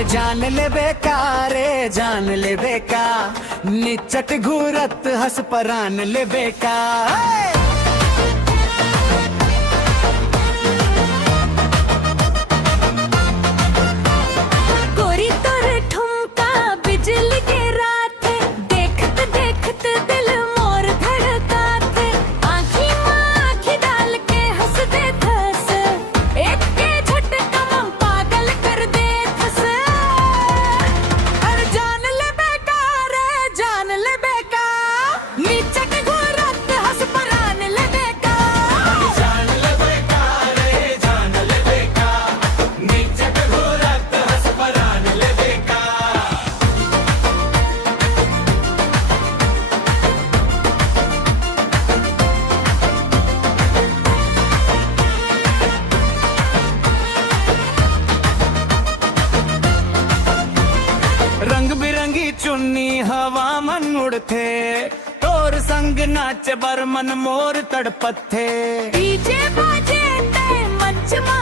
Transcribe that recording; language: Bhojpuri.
अरे जान ले बेकारे जान ले बेका निचट घूरत हस परान ले बेका रंग बिरंगी चुन्नी हवा मन उड़थे तोर संग नाच बरमन मोर तड़पथे डीजे बाजे ते मंच मा